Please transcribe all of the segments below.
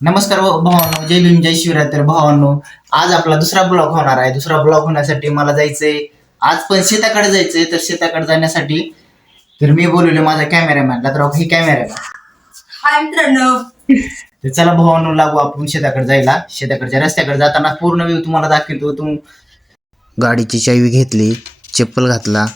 नमस्कार भावांनो, जय भीम जय शिवराय. तर भावांनो, आज आपला दुसरा ब्लॉग होणार आहे. दुसरा ब्लॉग होण्यासाठी मला जायचंय आज, पण शेताकडे जायचंय. तर शेताकडे जाण्यासाठी तर मी बोलवले माझा कॅमेरामॅनला. तर हे कॅमेरामॅन, हाय मित्रांनो. तर चला भावांनो, लागू आपण शेताकडे जायला. शेताकडच्या रस्त्याकडे जाताना पूर्ण व्ह्यू तुम्हाला दाखवतो. गाडीची चावी घेतली, चप्पल घातला,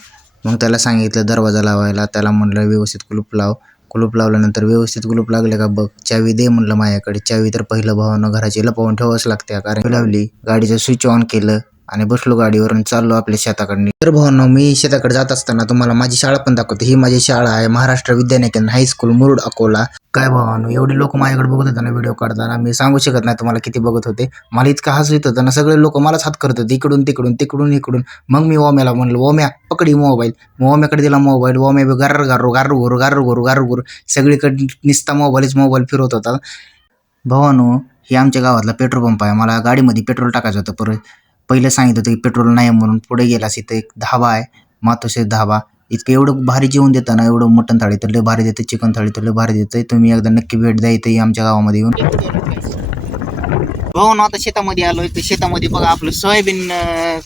मग त्याला सांगितलं दरवाजा लावायला. त्याला म्हणलं व्यवस्थित कुलूप लाव. कुलूप लावल्यानंतर व्यवस्थित कुलूप लागले का बघ, चावी दे म्हणलं माझ्याकडे. चावी तर पहिलं भावानं घराची लपवून ठेवावंच लागते, कारण लावली. गाडीचं स्विच ऑन केलं आणि बसलो गाडीवरून, चाललो आपल्या शेताकडे. तर भावांनो, मी शेताकडे जात असताना तुम्हाला माझी शाळा पण दाखवते. ही माझी शाळा आहे, महाराष्ट्र विद्यानिकेतन हायस्कूल, मुरुड, अकोला. काय भावांनो, एवढे लोक माझ्याकडे बघत होते ना व्हिडिओ काढताना, मी सांगू शकत नाही तुम्हाला किती बघत होते. मला इतका हसू येत होतं ना, सगळे लोक मलाच हात करत होते, इकडून तिकडून तिकडून इकडून. मग मी ओम्याला म्हणलं, ओम्या पकडी मोबाईल. मग ओम्याकडे दिला मोबाईल. ओम्या बी गार गारू गारू गुरु गारू गुरु गारू गुरु सगळीकडे निस्ता मोबाईल फिरवत होता. भावानो, हे आमच्या गावातला पेट्रोल पंप आहे. मला गाडीमध्ये पेट्रोल टाकायचं होतं, परत पहिलं सांगितलं होतं की पेट्रोल नाही म्हणून. पुढे गेलास इथं एक धाबा आहे, मातोश्री धाबा. इतकं एवढं भारी जेवण देतं ना, एवढं मटण थाळी तर लय भारी देतं, चिकन थाळी तर लय भारी देतं. तुम्ही एकदा नक्की भेट द्या इथं आमच्या गावामध्ये येऊन. भावानो, आता शेतामध्ये आलोय. तर शेतामध्ये बघा आपलं सोयाबीन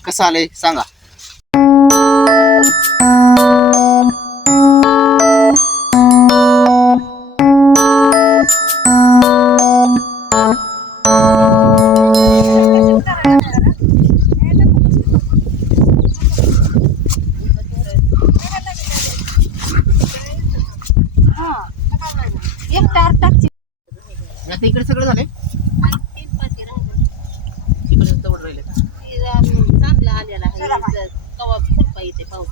कसं आलंय सांगा. आता इकडे सगळं झालंय, तिकडे जवळ राहिले. चांगला आलेला आहे. कवा खुरपा येते पाऊस.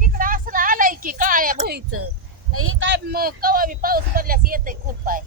तिकडं असं आलाय की काळ्या भुईचं. ही काय कवा बी पाऊस पडल्यास येतंय खुरपाय.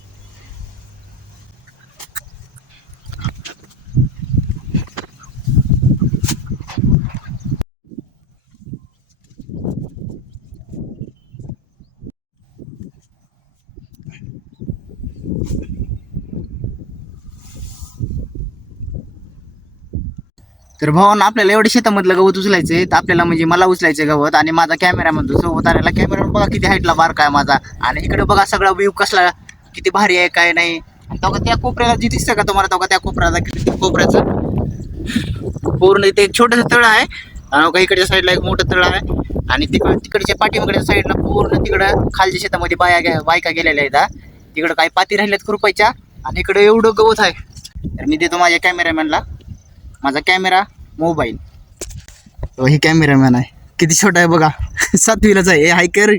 तर भावानं, आपल्याला एवढ्या शेतामधलं गवत उचलायचंय. तर आपल्याला म्हणजे मला उचलायचं गवत, आणि माझा कॅमेरा म्हणतो सोबत आलेला. कॅमेरा बघा किती हाईटला बारका आहे माझा. आणि इकडे बघा सगळा व्ह्यू कसला किती भारी आहे, काय नाही. आणि तेव्हा त्या कोपऱ्याला जी दिसतं का तुम्हाला, तेव्हा त्या कोपऱ्याचं पूर्ण इथे एक छोटंसं तळ आहे. आणि इकडच्या साईडला एक मोठं तळ आहे. आणि तिकडच्या पाठीमागच्या साईडला पूर्ण तिकडं खालच्या शेतामध्ये बायका गेलेल्या आहेत. तिकडं काही पाती राहिल्यात खुरपायच्या, आणि इकडे एवढं गवत आहे. तर मी देतो माझ्या कॅमेरामॅनला माझा कॅमेरा मोबाईल. ही कॅमेरामॅन आहे, किती छोटा आहे बघा. 7वीलाच आहे. हाय कर.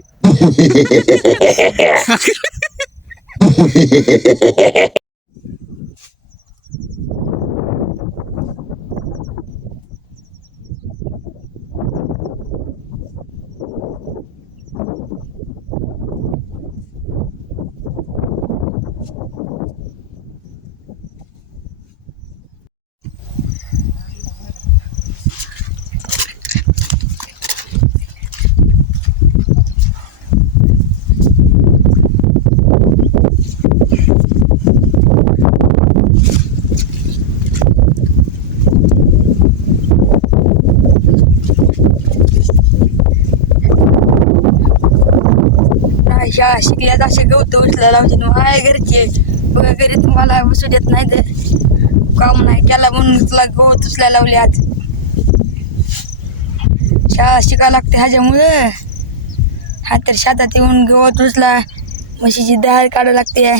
शाळा शिकल्यात असे गवत उचलायला लावते. हाय घरचे बघा, घरी तुम्हाला बसू देत नाही. तर काम नाही केला म्हणून तुला गवत उचलायला लावले. आज शाळा शिकायला लागते ह्याच्यामुळं. हा तर शेतात येऊन गवत उचला, म्हशीची दाळ काढावं लागते,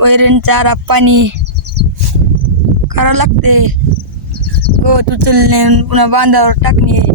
वैरण चारा पाणी करावं लागते, गवत उचलणे पुन्हा बांधावर टाकणे.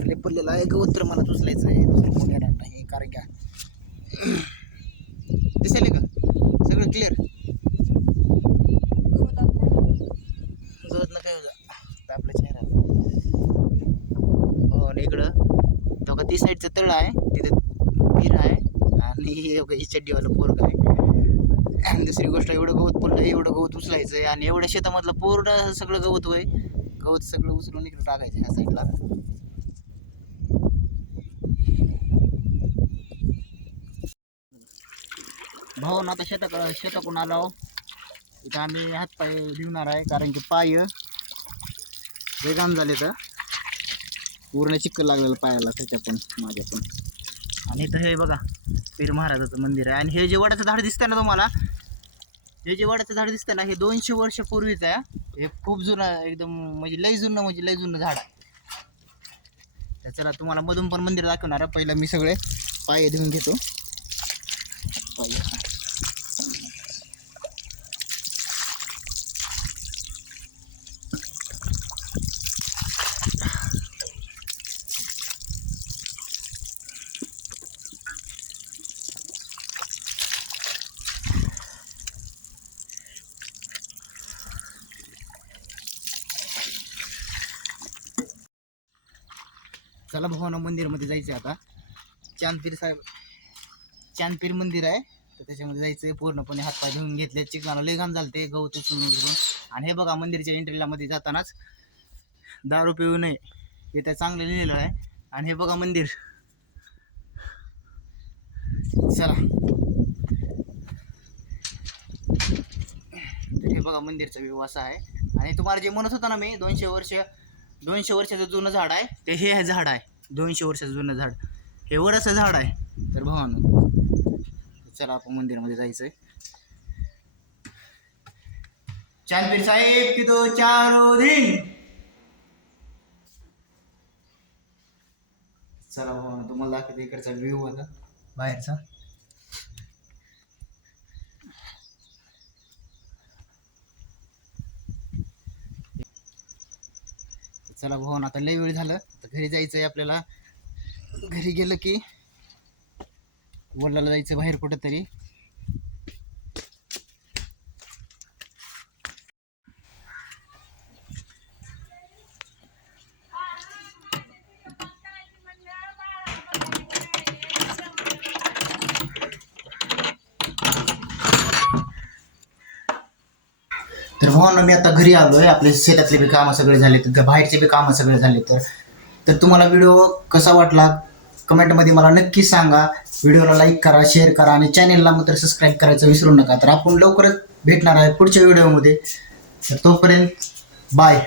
तर लय पडलेलं आहे, गवत तर मला उचलायचं आहे, दुसरं कोण येणार नाही. कारण का दिसायले का सगळं क्लिअर, गवत ना काय होतं आपल्या चेहरा. हो आणि इकडं तो ती साईडचं तळ आहे, तिथे विहीर आहे आणि ही चड्डीवालं पोरग आहे. आणि दुसरी गोष्ट एवढं गवत पडलं, एवढं गवत उचलायचं आहे आणि एवढ्या शेतामधलं पूर्ण सगळं गवत होय, गवत सगळं उचलून इकडे टाकायचं ह्या साईडला. भाऊन आता शेताकडून आलो, इथं आम्ही हातपाय धुवणार आहे कारण की पाय वेगान झाले तर पूर्ण चिखल लागलेलं पायाला त्याच्या पण माझ्या पण. आणि इथं हे बघा पीर महाराजाचं मंदिर आहे. आणि हे जे वडाचं झाड दिसतंय ना तुम्हाला, हे जे वडाचं झाड दिसतंय ना, हे 200 वर्षापूर्वीचं आहे. हे खूप जुनं एकदम म्हणजे लय जुनं झाड आहे. तर चला तुम्हाला मधून पण मंदिर दाखवणार आहे. पहिलं मी सगळे पाय धुवून घेतो. चला भवाना मंदिरमध्ये जायचं आता. चांदपीर मंदिर आहे, तर त्याच्यामध्ये जायचं पूर्णपणे हातपाय धुवून घेतले, चिकनाला लय घाण झालं ते गवत उचलून. आणि हे बघा मंदिरच्या एंट्रीला मध्ये जातानाच दारू पिऊ नये हे त्या चांगलं लिहिलेलं आहे. आणि हे बघा मंदिर. चला तर हे बघा मंदिरचा व्यू असा आहे. आणि तुम्हाला जे म्हणत होता ना मी 200 वर्षाचं जुनं झाड आहे, ते हे झाड आहे 200 वर्षाचं जुनं झाड, हे वडाचं झाड आहे. तर भावानं चला आपण मंदिरामध्ये जायचंय. चांदपीर साहेब की तो चारो दिन. चला भावानं तुम्हाला दाखवतो इकडचा व्ह्यू होता बाहेरचा. चला भाऊन आता लय वेळ झालं, तर घरी जायचंय आपल्याला. घरी गेलं की वडिलाला जायचं बाहेर कुठं तरी. तर भावांना मी आता घरी आलोय, आपले शेतातले बी कामं सगळे झाले, तर बाहेरचे बी कामं सगळे झाले. तर तुम्हाला व्हिडिओ कसा वाटला कमेंटमध्ये मला नक्की सांगा. व्हिडिओला लाईक करा, शेअर करा आणि चॅनेलला मात्र सबस्क्राईब करायचं विसरू नका. तर आपण लवकरच भेटणार आहे पुढच्या व्हिडिओमध्ये. तर तोपर्यंत बाय.